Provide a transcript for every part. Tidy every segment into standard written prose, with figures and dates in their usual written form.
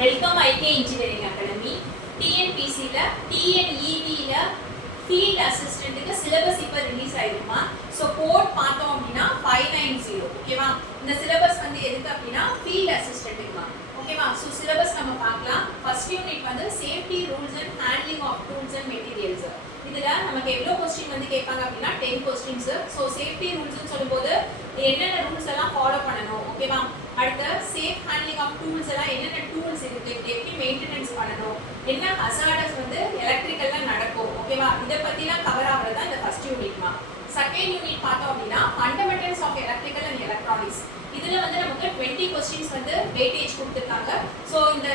Welcome ஐகே engineering academy. டிஎன்பிசியில் டிஎன்இபியில் field அசிஸ்டண்ட்டுக்கு syllabus இப்போ release ஆயிருக்குமா. So code பார்த்தோம் அப்படின்னா 590. ஓகேவா. இந்த சிலபஸ் வந்து எதுக்கு அப்படின்னா ஃபீல்ட் அசிஸ்டண்ட்டுக்குமா. ஓகேவா. ஸோ சிலபஸ் நம்ம பார்க்கலாம். ஃபர்ஸ்ட் யூனிட் வந்து safety rules and handling of tools and materials. இதில் நமக்கு எவ்வளோ கொஸ்டின் வந்து கேட்பாங்க அப்படின்னா 10 கொஸ்டின்ஸ். ஸோ சேஃப்டி ரூல்ஸ்னு சொல்லும்போது என்னென்ன ரூல்ஸ் எல்லாம் ஃபாலோ பண்ணணும். ஓகேவா. அடுத்து சேஃப் ஹேண்ட்லிங் ஆஃப் டூல்ஸ் எல்லாம் என்னென்ன டூல்ஸ் இருக்கு, எப்படி மெயின்டெனன்ஸ் பண்ணணும், என்ன ஹசார்டஸ் வந்து எலக்ட்ரிக்கல்ல நடக்கும். ஓகேவா. இதை பற்றிலாம் கவர் ஆகிறது தான் இந்த ஃபர்ஸ்ட் யூனிட்மா. செகண்ட் யூனிட் பார்த்தோம் அப்படின்னா fundamentals of electrical and electronics. இதில் வந்து நமக்கு 20 கொஸ்டின்ஸ் வந்து வெயிட்டேஜ் கொடுத்துருக்காங்க. ஸோ இந்த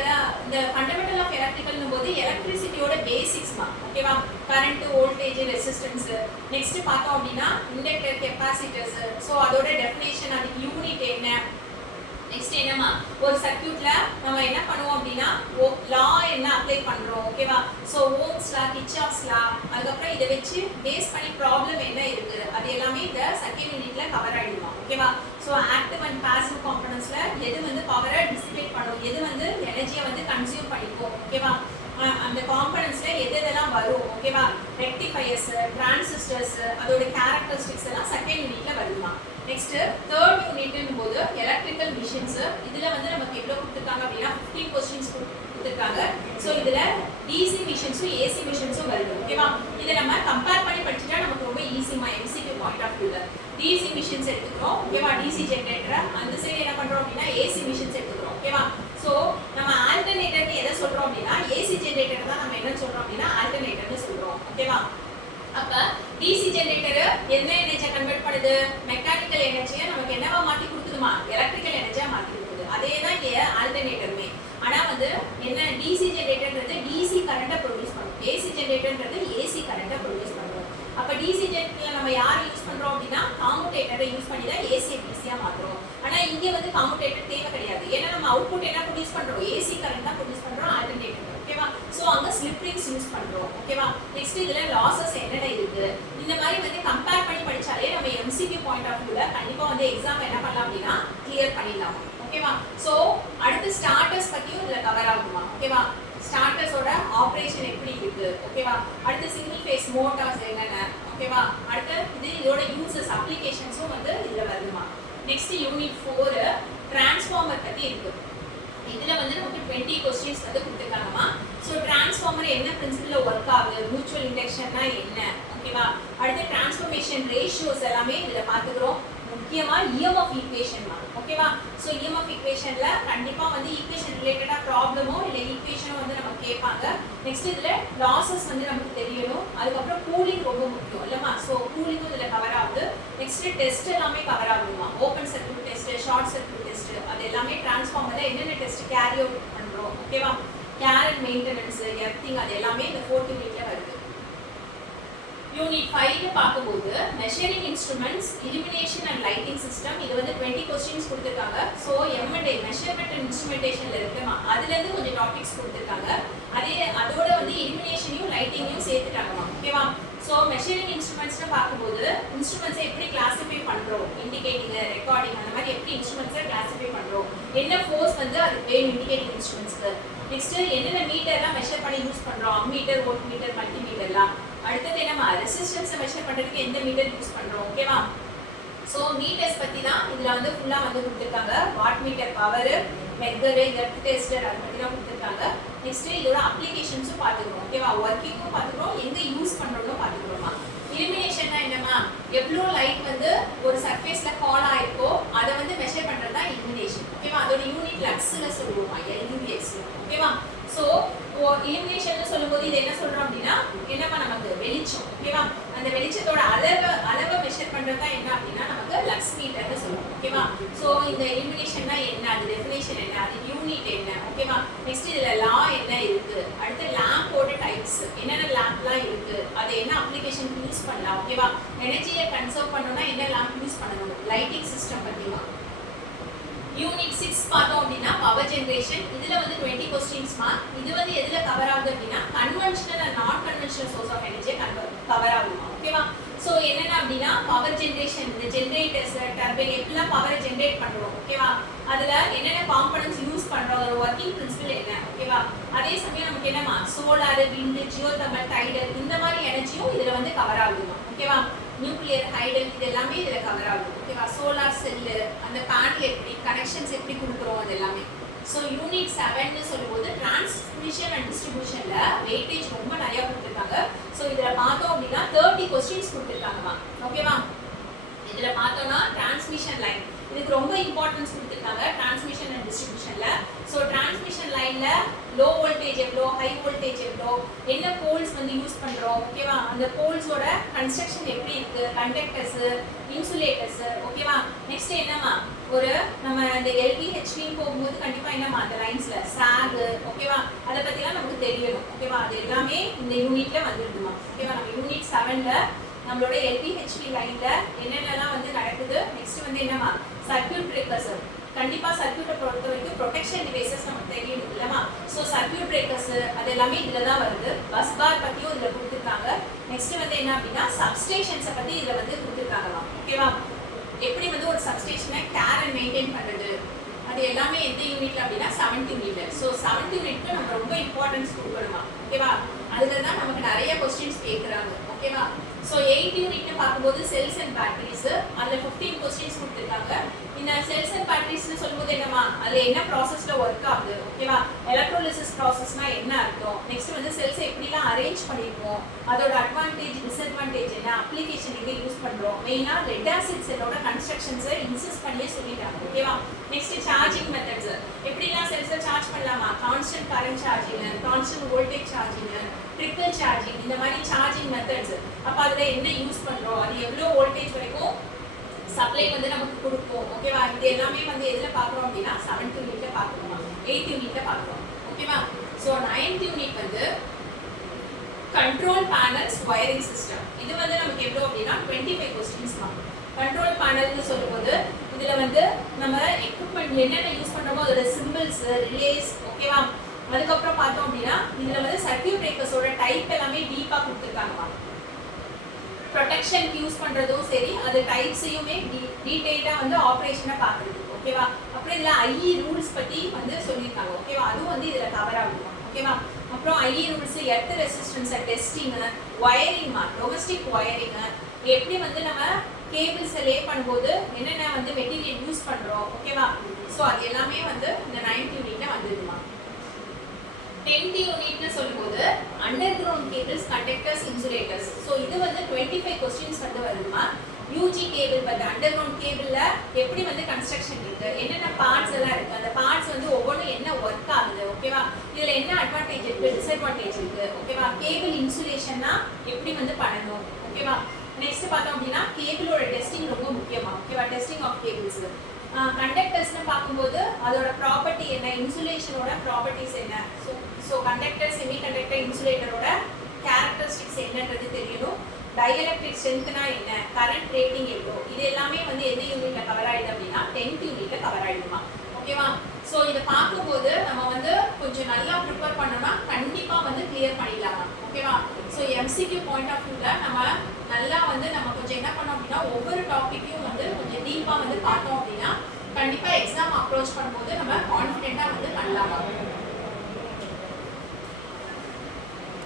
ஃபண்டமெண்டல் ஆஃப் எலக்ட்ரிக்கல்னும் போது எலக்ட்ரிசிட்டியோட பேசிக்ஸ்மா. ஓகேவா. Current, voltage, resistance. நெக்ஸ்ட் பார்த்தோம் அப்படின்னா இண்டக்டர், கெப்பாசிட்டர்ஸ். ஸோ அதோட டெஃபினேஷன், அதுக்கு யூனிட் என்ன, நெக்ஸ்ட் என்னமா ஒரு சர்க்யூட்ல நம்ம என்ன பண்ணுவோம் அப்படின்னா லா என்ன அப்ளை பண்றோம். ஓகேவா. ஸோ ஓம்ஸ் லா, கிர்ச்சாஃப்ஸ் லா, அதுக்கப்புறம் இதை வச்சு பேஸ் பண்ணி ப்ராப்ளம் என்ன இருக்கு, அது எல்லாமே இந்த செகண்ட் யூனிட்ல கவர் ஆயிடுமா. ஓகேவா. ஸோ ஆக்டிவ் அண்ட் பாசிவ் காம்பனன்ட்ஸ்ல எது வந்து பவரை டிசிபேட் பண்ணும், எது வந்து எனர்ஜியை வந்து கன்சியூம் பண்ணிக்கும். ஓகேவா. அந்த காம்பனன்ட்ஸ்ல எது எதெல்லாம் வரும். ஓகேவா. ரெக்டிஃபயர்ஸ், டிரான்சிஸ்டர்ஸ், அதோட கேரக்டரிஸ்டிக்ஸ் எல்லாம் செகண்ட் யூனிட்ல வருமா. நெக்ஸ்ட் தேர்ட் யூனிட்னும் போது எலக்ட்ரிக்கல் மிஷின்ஸ். இதுல வந்து நமக்கு எவ்வளவு கொடுத்துருக்காங்க அப்படின்னா 15 கொஸ்டின்ஸ் கொடுத்துருக்காங்க. ஸோ இதுல டிசி மிஷின்ஸும் ஏசி மிஷின்ஸும் வருது. ஓகேவா. இதை நம்ம கம்பேர் பண்ணி படிச்சுட்டா நமக்கு ரொம்ப ஈஸிமா. எம்சிக்யூ பாயிண்ட் ஆஃப் வியூல டிசி மிஷின்ஸ் எடுத்துக்கிறோம். ஓகேவா. DC generator. அந்த சைடு என்ன பண்றோம் அப்படின்னா ஏசி மிஷின்ஸ் எடுத்துக்கிறோம். ஓகேவா. ஸோ நம்ம ஆல்டர்னேட்டர்னு எதை சொல்றோம் அப்படின்னா ஏசி ஜெனரேட்டர் தான் நம்ம என்ன சொல்றோம் அப்படின்னா ஆல்டர்னேட்டர்னு சொல்றோம். ஓகேவா. அப்ப டிசி ஜெனரேட்டர் என்ன எனர்ஜியை கன்வெர்ட் பண்ணுது, மெக்கானிக்கல் எனர்ஜியை நமக்கு என்னவா மாத்தி கொடுக்குதுமா, எலக்ட்ரிக்கல் எனர்ஜியா மாத்தி கொடுக்குது. அதே தான் இங்க ஆல்டர்னேட்டருமே. ஆனா வந்து என்ன, டிசி ஜெனரேட்டர்ன்றது டிசி கரண்ட்டை ப்ரொடியூஸ் பண்ணும், ஏசி ஜெனரேட்டர்ன்றது ஏசி கரண்ட்டை ப்ரொடியூஸ் பண்ணும். அப்ப டிசி ஜெனரேட்டர்ல நம்ம யாரை யூஸ் பண்றோம் அப்படின்னா காமுடேட்டரை யூஸ் பண்ணி தான் ஏசியை டிசியா மாத்துறோம். ஆனா இங்க வந்து காமுடேட்டர் தேவை கிடையாது. ஏன்னா நம்ம அவுட்புட் என்ன ப்ரொடியூஸ் பண்றோம், ஏசி கரண்ட் தான் ப்ரொடியூஸ் பண்றோம் ஆல்டர்னேட்டர். ஓகேவா. ஸோ அங்க ஸ்லிப் ரிங்ஸ் யூஸ் பண்றோம். ஓகேவா. நெக்ஸ்ட் இதுல லாசஸ் என்னென்ன இருக்கு, இந்த மாதிரி வந்து கம்பேர் பண்ணி படிச்சாலே நம்ம எம்சிக்யூ பாயிண்ட் ஆஃப் வியூல கண்டிப்பா வந்து எக்ஸாம் என்ன பண்ணலாம் அப்படின்னா கிளியர் பண்ணிடலாம். ஓகேவா. ஸோ அடுத்து ஸ்டார்டர்ஸ் பத்தியும் இதுல கவர் ஆகுமா. ஓகேவா. ஸ்டார்டர்ஸோட ஆப்ரேஷன் எப்படி இருக்கு. ஓகேவா. அடுத்து சிங்கிள் ஃபேஸ் மோட்டார்ஸ் என்னென்ன. ஓகேவா. அடுத்து இதோட யூசஸ், அப்ளிகேஷன்ஸும் வந்து இதுல வருமா. நெக்ஸ்ட் யூனிட் 4 டிரான்ஸ்ஃபார்மர் பத்தி இருக்கு. இதுல வந்து நமக்கு 20 கொஸ்டின்ஸ் வந்து கொடுத்துருக்காங்கம்மா. ஸோ டிரான்ஸ்ஃபார்மர் என்ன பிரின்சிபல்ல ஒர்க் ஆகுது, மியூச்சுவல் இண்டக்ஷன்னா என்ன. ஓகேவா. அடுத்து டிரான்ஸ்ஃபர்மேஷன் ரேஷியோஸ் எல்லாமே இதுல பார்த்துக்கிறோம். முக்கியமா இஎம்எஃப் ஈக்குவேஷன்மா. ஓகேவா. ஸோ இஎம்எஃப் ஈக்குவேஷன்ல கண்டிப்பா வந்து ஈக்குவேஷன் ரிலேட்டடா ப்ராப்ளமோ இல்லை ஈக்குவேஷனோ வந்து நம்ம கேட்பாங்க. நெக்ஸ்ட் இதுல லாசஸ் வந்து நமக்கு தெரியணும். அதுக்கப்புறம் கூலிங் ரொம்ப முக்கியம் இல்லைம்மா. ஸோ கூலிங்கும் இதுல கவர் ஆகுது. நெக்ஸ்ட் டெஸ்ட் எல்லாமே கவர் ஆகுமா. Open circuit test, short circuit test, அது எல்லாமே டிரான்ஸ்ஃபார்மர்ல என்னென்ன டெஸ்ட் கேரி அவுட் பண்றோம். ஓகேவா. கேர் அண்ட் மெயின்டெனன்ஸ், எர்த்திங், அது எல்லாமே இந்த 4th யூனிட்ல வருது. யூனிட் 5 பார்க்கும்போது measuring instruments, illumination and lighting system. இது வந்து 20 கொஸ்டின்ஸ் கொடுத்துருக்காங்க. ஸோ எம்என்ஏ மெஷர்மெண்ட் அண்ட் இன்ஸ்ட்ருமெண்டேஷன்ல இருக்குமா, அதுல இருந்து கொஞ்சம் டாபிக்ஸ் கொடுத்துருக்காங்க. அதோட வந்து இலுமினேஷனையும் லைட்டிங்கையும் சேர்த்துட்டாங்கம்மா. ஓகேவா. ஸோ மெஷரிங் இன்ஸ்ட்ருமெண்ட்ஸ்னு பார்க்கும்போது இன்ஸ்ட்ருமெண்ட்ஸை எப்படி கிளாஸிஃபை பண்ணுறோம், இண்டிகேட்டிங், ரெக்கார்டிங், அந்த மாதிரி எப்படி இன்ஸ்ட்ருமெண்ட்ஸை கிளாஸிஃபை பண்ணுறோம், என்ன ஃபோர்ஸ் வந்து அது வேணும் இண்டிகேட்டிங் இன்ஸ்ட்ருமெண்ட்ஸ்க்கு. நெக்ஸ்ட் என்னென்ன மீட்டர்லாம் மெஷர் பண்ணி யூஸ் பண்ணுறோம், அம்மீட்டர், வோல்ட் மீட்டர், மல்டி மீட்டர்லாம். அடுத்தது என்னமா ரெசிஸ்டன்ஸை மெஷர் பண்ணுறதுக்கு எந்த மீட்டர் யூஸ் பண்ணுறோம். ஓகேவா. ஸோ மீட்டர்ஸ் பற்றி தான் இதில் வந்து ஃபுல்லாக வந்து கொடுத்துருக்காங்க. Watt meter, power, megger, earth tester, அதை பற்றி தான் கொடுத்துருக்காங்க. நெக்ஸ்ட் இதோட அப்ளிகேஷன்ஸும் பார்த்துக்கிறோம். ஓகேவா. ஒர்க்கிங்கும் பார்த்துக்கிறோம், எங்கே யூஸ் பண்ணுறோம் பார்த்துக்கிறோமா. இலுமினேஷன்னா என்னமா, எவ்வளோ லைட் வந்து ஒரு சர்ஃபேஸ்ல ஃபால் ஆயிருக்கோ அதை வந்து மெஷர் பண்ணுறது தான் இலுமினேஷன். ஓகேவா. அதோட யூனிட் லக்ஸ்ல சொல்லுவோமா, LUX. ஓகேவா. ஸோ இலுமினேஷன் சொல்லும்போது இது என்ன சொல்றோம் அப்படின்னா என்னமா, நமக்கு வெளிச்சம். ஓகேவா. அந்த வெளிச்சத்தோட அளவை மெஷர் பண்றது தான் என்ன அப்படின்னா நமக்கு லக்ஸ் மீட்டர்னு சொல்லுவோம். ஓகேவா. ஸோ இந்த இலுமினேஷன்னா என்ன, அது டெஃபினேஷன் என்ன, அது யூனிட் என்ன. ஓகேவா. நெக்ஸ்ட் இதுல லா என்ன இருக்கு, அடுத்து லேம்போட டைப்ஸ், என்னென்ன லேம்ப்லாம் இருக்கு, அது என்ன அப்ளிகேஷன் யூஸ் பண்ணலாம். ஓகேவா. எனர்ஜியை கன்சர்வ் பண்ணணும்னா என்ன லேம்ப் யூஸ் பண்ணணும், லைட்டிங் சிஸ்டம் பத்திமா. யூனிட் 6 பார்த்தோம் அப்படின்னா பவர் ஜெனரேஷன். இதுல வந்து 20 கொஸ்டின்ஸ்மா. இது வந்து எதுல கவர் ஆகுது அப்படின்னா conventional and non conventional source of எனர்ஜியை கவர் ஆகுமா. ஓகேவா. ஸோ என்னென்ன அப்படின்னா பவர் ஜென்ரேஷன், இந்த ஜென்ரேட்டர்ஸ், டர்பைன் எப்படிலாம் பவரை ஜென்ரேட் பண்ணுறோம். ஓகேவா. அதில் என்னென்ன காம்பனன்ட்ஸ் யூஸ் பண்ணுறோம், அதோட ஒர்க்கிங் பிரின்சிபல் என்ன, ஓகேவா. அதே சமயம் நமக்கு என்னமா சோலார், விண்ட், ஜியோதர்மல், டைடல் இந்த மாதிரி எனர்ஜியும் இதுல வந்து கவர் ஆகுமா. ஓகேவா. நியூக்ளியர், ஹைடல் இது எல்லாமே இதுல கவர் ஆகும். ஓகேவா. சோலார் செல்லு, அந்த பேனல் எப்படி கனெக்ஷன்ஸ் எப்படி கொடுக்குறோம் அது எல்லாமே. ஸோ யூனிட் 7ன்னு சொல்லும்போது டிரான்ஸ்மிஷன் அண்ட் டிஸ்ட்ரிபியூஷன்ல வெயிட்டேஜ் ரொம்ப நிறைய கொடுத்துருக்காங்க. ஸோ இதுல பார்த்தோம் அப்படின்னா 30 கொஸ்டின்ஸ் கொடுத்துருக்காங்கம்மா. ஓகேவா. இதுல பார்த்தோம்னா டிரான்ஸ்மிஷன் லைன் இதுக்கு ரொம்ப இம்பார்ட்டன்ஸ் கொடுத்துருக்காங்க டிரான்ஸ்மிஷன் அண்ட் டிஸ்ட்ரிபியூஷன்ல. ஸோ டிரான்ஸ்மிஷன் லைன்ல லோ வோல்டேஜ் எவ்வளோ, ஹை வோல்டேஜ் எவ்வளோ, என்ன போல்ஸ் வந்து யூஸ் பண்றோம். ஓகேவா. அந்த போல்ஸோட கன்ஸ்ட்ரக்ஷன் எப்படி இருக்கு, கண்டக்டர்ஸ், இன்சுலேட்டர்ஸ். ஓகேவா. நெக்ஸ்ட் என்னமா ஒரு நம்ம இந்த எல்பிஹெச்பின்னு போகும்போது கண்டிப்பா என்னமா அந்த லைன்ஸ்ல சாக். ஓகேவா. அதை பத்திலாம் நமக்கு தெரியணும். ஓகேவா. அது எல்லாமே இந்த யூனிட்ல வந்துருக்குமா. ஓகேவா. நம்ம யூனிட் 7ல நம்மளோட எல்பிஹெச்பி லைன்ல என்னென்னலாம் வந்து நடக்குது. நெக்ஸ்ட் வந்து என்னமா சர்க்யூட் பிரேக்கர்ஸ். கண்டிப்பா சர்க்யூட்டை பொறுத்த வரைக்கும் ப்ரொடெக்ஷன் டிவைசஸ் நமக்கு தெரியணும் இல்லமா. ஸோ சர்க்யூட் பிரேக்கர்ஸ் அது எல்லாமே இதுல தான் வருது. பஸ் பார் பத்தியும் இதுல கொடுத்துருக்காங்க. நெக்ஸ்ட் வந்து என்ன அப்படின்னா சப்ஸ்டேஷன்ஸை பத்தி இதுல வந்து கொடுத்துருக்காங்களாம். ஓகேவா. எப்படி வந்து ஒரு சப்ஸ்டேஷனை கேர் அண்ட் மெயின்டைன் பண்றது அது எல்லாமே எந்த யூனிட்ல அப்படின்னா 7th யூனிட்ல. ஸோ 7th யூனிட்க்கு நம்ம ரொம்ப இம்பார்ட்டன்ஸ் கொடுக்கணுமா. ஓகேவா. அதுல தான் நமக்கு நிறைய கொஸ்டின்ஸ் கேட்குறாங்க. ஓகேவா. ஸோ 8th யூனிட்னு பார்க்கும்போது செல்ஸ் அண்ட் பேட்டரிஸ் அதுல 15 கொஸ்டின்ஸ் கொடுத்துருக்காங்க. இந்த செல்ஸ் அண்ட் பேட்டரிஸ்னு சொல்லும்போது என்னமா அதுல என்ன ப்ராசஸ்ல ஒர்க் ஆகுது. ஓகேவா. எலக்ட்ரோலிசிஸ் ப்ராசஸ்னா என்ன அர்த்தம். நெக்ஸ்ட் வந்து செல்ஸை எப்படிலாம் அரேஞ்ச் பண்ணிருக்கோம், அதோட அட்வான்டேஜ் டிஸ்அட்வான்டேஜ் என்ன, அப்ளிகேஷன் எங்க யூஸ் பண்றோம். மெயினா லெட் ஆசிட் செல்லோட கன்ஸ்ட்ரக்ஷன்ஸை இன்சிஸ்ட் பண்ணியே சொல்லிட்டாங்க. ஓகேவா. நெக்ஸ்ட் சார்ஜிங் மெத்தட்ஸ் எப்படிலாம் செல்ஸை சார்ஜ் பண்ணலாமா. Constant current charging, constant voltage charging, trickle charging இந்த மாதிரி சார்ஜிங் மெத்தட்ஸ். அப்போ அதில் என்ன யூஸ் பண்ணுறோம், அது எவ்வளோ வோல்டேஜ் வரைக்கும் சப்ளை வந்து நமக்கு கொடுக்கும். ஓகேவா. இது எல்லாமே வந்து எதில் பார்க்குறோம் அப்படின்னா 7th யூனிட்ல பார்க்குறோமா, 8th யூனிட்ல பார்க்குறோம். ஓகேவா. ஸோ 9th யூனிட் வந்து கண்ட்ரோல் பேனல்ஸ் வயரிங் சிஸ்டம். இது வந்து நமக்கு எவ்வளோ அப்படின்னா 25 கொஸ்டின்ஸ் தான். கண்ட்ரோல் பேனல்னு சொல்லும்போது இதில் வந்து நம்ம எக்யூப்மெண்ட் என்னென்ன யூஸ் பண்ணுறோமோ அதோட சிம்பிள்ஸ், ரிலேஸ். ஓகேவா. அதுக்கப்புறம் பார்த்தோம் அப்படின்னா இதுல வந்து சர்க்யூட் பிரேக்கர்ஸோட டைப் எல்லாமே டீப்பா கொடுத்துருக்காங்கம்மா. ப்ரொடெக்ஷன் யூஸ் பண்றதும் சரி அது டைப்ஸையுமே டீடைல்டா வந்து ஆப்ரேஷனை பார்க்குறது. ஓகேவா. அப்புறம் இதுல ஐஇ ரூல்ஸ் பத்தி வந்து சொல்லியிருக்காங்க. ஓகேவா. அதுவும் வந்து இதுல கவர் ஆகும். ஓகேவா. அப்புறம் IE rules, earth resistance testing, wiring, domestic wiring, எப்படி வந்து நம்ம கேபிள்ஸ் லே பண்ணும்போது என்னென்ன வந்து மெட்டீரியல் யூஸ் பண்றோம். ஓகேவா. ஸோ அது எல்லாமே வந்து இந்த 9th யூனிட்ல வந்துருக்குமா. 10th யூனிட்னு சொல்லும்போது under ground cables, conductors, insulators. So இது வந்து 25 கொஸ்டின்ஸ் வந்து வருதுமா. யூஜி கேபிள் பத்தி அண்டர் கிரவுண்ட் கேபிள்ல எப்படி வந்து கன்ஸ்ட்ரக்ஷன் இருக்கு, என்னென்ன பார்ட்ஸ் எல்லாம் இருக்கு, அந்த பார்ட்ஸ் வந்து ஒவ்வொன்றும் என்ன ஒர்க் ஆகுது. ஓகேவா. இதுல என்ன அட்வான்டேஜ் இருக்கு, டிஸ்அட்வான்டேஜ் இருக்கு. ஓகேவா. கேபிள் இன்சுலேஷன்னா எப்படி வந்து பண்ணணும். ஓகேவா. நெக்ஸ்ட் பார்த்தோம் அப்படின்னா கேபிளோட டெஸ்டிங் ரொம்ப முக்கியமா. ஓகேவா. Testing of cables. கண்டக்டர்ஸ்னு பார்க்கும்போது அதோட ப்ராப்பர்ட்டி என்ன, இன்சுலேஷனோட ப்ராப்பர்ட்டிஸ் என்ன. ஸோ கண்டக்டர், செமி கண்டக்டர், இன்சுலேட்டரோட கேரக்டரிஸ்டிக்ஸ் என்னன்றது தெரியணும். டைஎலக்ட்ரிக் ஸ்ட்ரென்த்னா என்ன, கரண்ட் ரேட்டிங் எவ்வளோ, இது எல்லாமே வந்து எந்த யூனிட்ல கவர் ஆயிடுது அப்படின்னா 10th யூனிட்ல கவர் ஆயிடுமா. ஓகேவா. ஸோ இதை பார்க்கும்போது நம்ம வந்து கொஞ்சம் நல்லா ப்ரிப்பேர் பண்ணோம்னா கண்டிப்பா வந்து கிளியர் பண்ணிடலாம். ஓகேவா. ஸோ எம்சிக்யூ பாயிண்ட் ஆஃப் வியூல நம்ம நல்லா வந்து நம்ம கொஞ்சம் என்ன பண்ணோம் அப்படின்னா ஒவ்வொரு டாப்பிக்கையும் வந்து கொஞ்சம் டீப்பா வந்து பார்த்தோம் அப்படின்னா கண்டிப்பா எக்ஸாம் அப்ரோச் பண்ணும்போது நம்ம கான்ஃபிடென்ட்டா வந்து பண்ணலாம்.